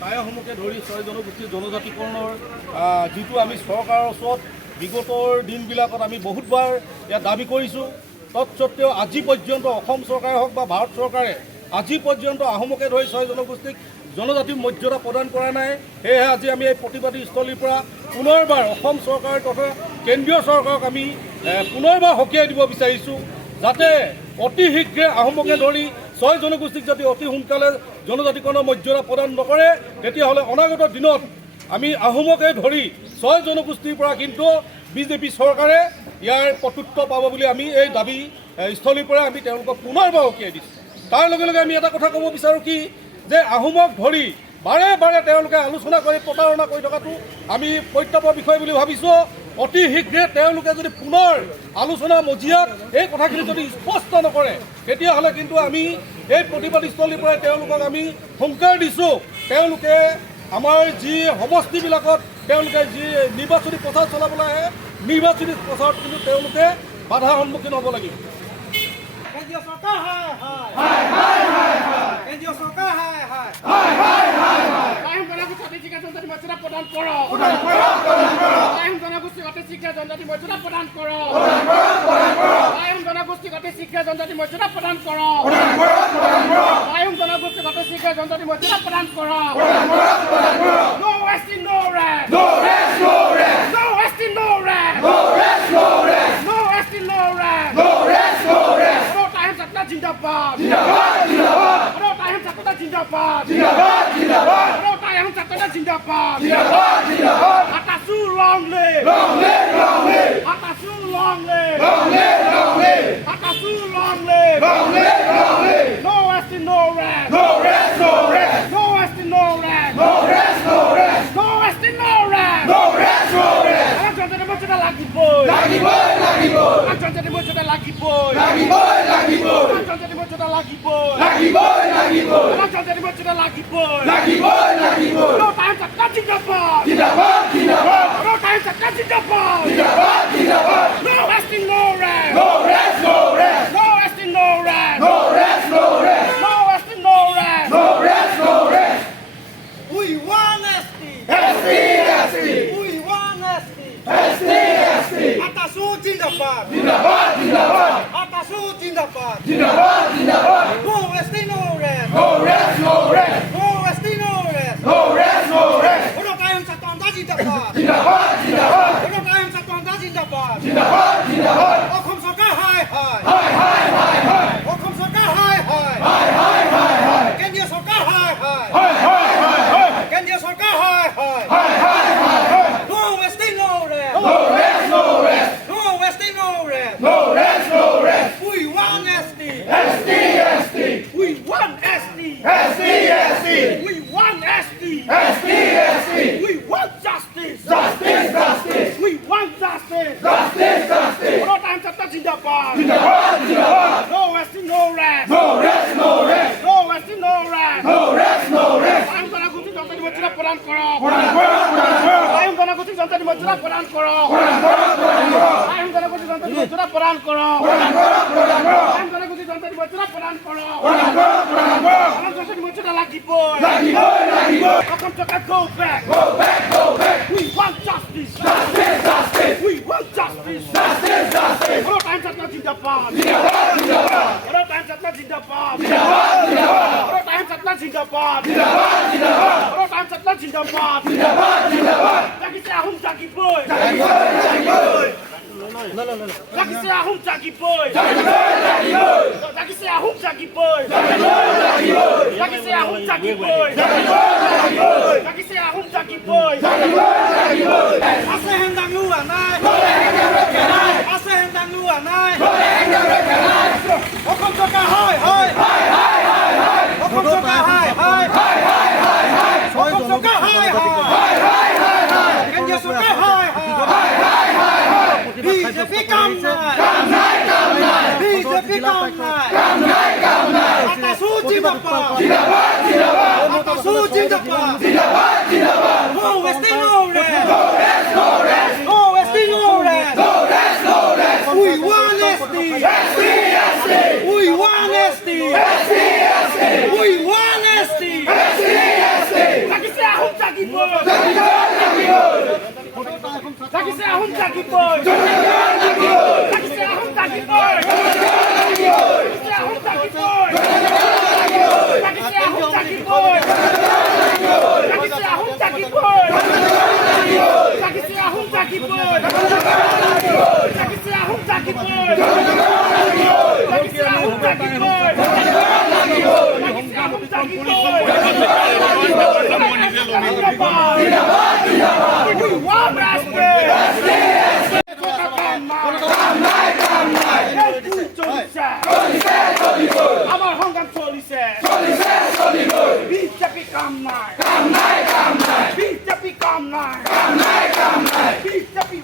টাইসমূহকে ধৰি 6 জনগোষ্ঠীৰ জনজাতিকৰণৰ যিটো আমি চৰকাৰৰ ওচৰত বিগতৰ দিনবিলাকত আমি বহুতবাৰ ইয়াত দাবী কৰিছোঁ। তৎসত্ত্বেও আজি পৰ্যন্ত অসম চৰকাৰে হওক বা ভাৰত চৰকাৰে আজি পৰ্যন্ত আহোমকে ধৰি 6 জনগোষ্ঠীক জনজাতিৰ মৰ্যাদা প্ৰদান কৰা নাই। সেয়েহে আজি আমি এই প্ৰতিবাদী স্থলীৰ পৰা পুনৰবাৰ অসম চৰকাৰ তথা কেন্দ্ৰীয় চৰকাৰক আমি পুনৰবাৰ সকীয়াই দিব বিচাৰিছোঁ, যাতে অতি শীঘ্ৰে আহোমকে ধৰি 6 জনগোষ্ঠীক যদি অতি সোনকালে জনজাতিকৰণৰ মৰ্যাদা প্ৰদান নকৰে, তেতিয়াহ'লে অনাগত দিনত আমি আহোমকে ধৰি 6 জনগোষ্ঠীৰ পৰা কিন্তু বিজেপি চৰকাৰে ইয়াৰ প্ৰত্যুত্তৰ পাব বুলি আমি এই দাবী স্থলীৰ পৰা আমি তেওঁলোকক পুনৰবাৰ সকীয়াই দিছোঁ। তাৰ লগে লগে আমি এটা কথা ক'ব বিচাৰোঁ কি, যে আহোমক ধৰি বাৰে বাৰে তেওঁলোকে আলোচনা কৰি প্ৰতাৰণা কৰি থকাটো আমি প্ৰত্যাপৰ বিষয় বুলি ভাবিছোঁ। অতি শীঘ্ৰে তেওঁলোকে যদি পুনৰ আলোচনা মজিয়াত এই কথাখিনি যদি স্পষ্ট নকৰে, তেতিয়াহ'লে কিন্তু আমি এই প্ৰতিবাদীস্থলীৰ পৰাই তেওঁলোকক আমি হুংকাৰ দিছোঁ, তেওঁলোকে আমাৰ যি সমষ্টিবিলাকত তেওঁলোকে যি নিৰ্বাচনী প্ৰচাৰ চলাবলৈ আহে, নিৰ্বাচনী প্ৰচাৰত কিন্তু তেওঁলোকে বাধাৰ সন্মুখীন হ'ব লাগিব। কেন্দ্ৰীয় চৰকাৰ হায় হায় হায় হায় হায়, কেন্দ্ৰীয় চৰকাৰ হায় হায় হায় হায় হায় হায়, জনগোষ্ঠী অতি শীঘ্ৰে জনজাতি মৰ্যাদা প্ৰদান কৰক, জনগোষ্ঠী অতি শীঘ্ৰে জনজাতি মৰ্যাদা প্ৰদান কৰক, জনগোষ্ঠী অতি শীঘ্ৰে জনজাতি মৰ্যাদা প্ৰদান কৰক, জনগোষ্ঠী অতি শীঘ্ৰে জনজাতি মৰ্যাদা প্ৰদান কৰক। No wasting, no rest. No rest, no rest. No wasting, no rest. No rest, no rest. No wasting, no rest. No rest, no rest. जिंदाबाद जिंदाबाद जिंदाबाद, टाइम सत्ता जिंदाबाद जिंदाबाद जिंदाबाद, टाइम सत्ता जिंदाबाद जिंदाबाद जिंदाबाद। आकाशु long live आकाशु long live आकाशु long live। No wasting, no rest. No rest, no rest. No wasting, no rest. No rest, no rest. No wasting, no rest. No rest, no rest. জনজাতি মৰ্যাদা লাগিবই লাগিবই লাগিবই, জনজাতি মৰ্যাদা লাগিবই লাগিবই লাগিবই, জনজাতি মৰ্যাদা লাগিবই লাগিবই লাগিবই, জনজাতি মৰ্যাদা লাগিবই লাগিবই লাগিবই। No time সত্তা জিন্দাবাদ জিন্দাবাদ জিন্দাবাদ, no time সত্তা জিন্দাবাদ জিন্দাবাদ জিন্দাবাদ। No wasting, no rest. No rest, no rest. No wasting, no rest. No rest, no rest. No wasting, no rest. No rest, no rest. We want ST. ST, ST. We want ST. ST, ST. Akasu जिंदाबाद जिंदाबाद जिंदाबाद, Akasu जिंदाबाद जिंदाबाद जिंदाबाद। No wasting, no rest. No rest, no rest. No wasting, no rest. No rest, no rest. Time सत्ता जिंदाबाद जिंदाबाद जिंदाबाद, टाइम सत्ता जिंदाबाद जिंदाबाद जिंदाबाद। অসম চৰকাৰ হায় হায় হায় হায় হায় হায়, অসম চৰকাৰ হায় হায় হায় হায় হায় হায়, কেন্দ্ৰীয় চৰকাৰ হায় হায় হায় হায় হায় হায়, কেন্দ্ৰীয় চৰকাৰ হায় হায় হায় হায় হায় হায়। No wasting, no rest. No rest, no rest. No wasting, no rest. No rest, no rest. We want ST. ST, ST. We want ST. ST, ST. We want ST. ST, ST. We want justice. Justice, justice. We want justice. Justice, justice. No time सत्ता जिंदाबाद जिंदाबाद जिंदाबाद, no wasting, no rest. No rest, no rest. No wasting, no rest. No rest, no rest. I'm gonna go to জনজাতি মৰ্যাদা প্ৰদান কৰক, প্ৰদান কৰক, প্ৰদান কৰক। I'm gonna go to জনজাতি মৰ্যাদা প্ৰদান কৰক, প্ৰদান কৰক, প্ৰদান কৰক। I'm gonna go to জনজাতি মৰ্যাদা প্ৰদান কৰক, প্ৰদান কৰক, প্ৰদান কৰক। I'm gonna go to জনজাতি মৰ্যাদা প্ৰদান কৰক, প্ৰদান কৰক, প্ৰদান কৰক। আমাৰ জনজাতি মৰ্যাদা লাগিবই লাগিবই লাগিবই। অসম চৰকাৰ go back, go back, go back. We want justice. Justice, justice. We want justice. Justice, justice. No time सत्ता जिंदाबाद जिंदाबाद जिंदाबाद, no time सत्ता जिंदाबाद जिंदाबाद जिंदाबाद, no time सत्ता जिंदाबाद जिंदाबाद जिंदाबाद, no time सत्ता जिंदाबाद जिंदाबाद जिंदाबाद। जागिसे आहुम जागिबই जागिबই जागिबই, जागिसे आहुम जागिबই जागिबই जागिबই, जागिसे आहुम जागिबই जागिबই जागिबই, जागिसे आहुम जागिबই जागिबই जागिबই, जागिसे आहुम जागिबই जागिबই जागिবই। আছে হেন্দাং লোৱা নাই, গলে হেন্দাং ৰখা নাই, আছে হেন্দাং লোৱা নাই, গলে হেন্দাং ৰখা নাই। অসম চৰকাৰ হায় হায় হায় হায় হায় হায়, অসম চৰকাৰ হায় হায় হায় হায় হায় হায়, অসম চৰকাৰ হায় হায় হায় হায় হায় হায়, কেন্দ্ৰীয় চৰকাৰ হায় হায় হায় হায় হায় হায়। বিজেপি কাম নাই কাম নাই কাম নাই, বিজেপি কাম নাই কাম নাই কাম নাই। আকাশু জিন্দাবাদ জিন্দাবাদ জিন্দাবাদ, আকাশু জিন্দাবাদ জিন্দাবাদ জিন্দাবাদ। No wasting, no rest. No rest, no rest. No wasting, no rest. No rest, no rest. We want ST. ST, ST. We want ST. ST, ST. We want ST. ST, ST. লাগিছে আহোম জাতিকৈ লাগিছে আহোম জাতিকৈ লাগিছে আহোম জাতিকৈ লাগিছে আহোম জাতিকৈ লাগিছে আহোম জাতিকৈ লাগিছে আহোম জাতিকৈ লাগিছে আহোম জাতিকৈ লাগিছে আহোম জাতিকৈ আমার সংগ্রাম চলিছে বিজেপি কাম নাই বিজেপি কাম নাই বিজেপি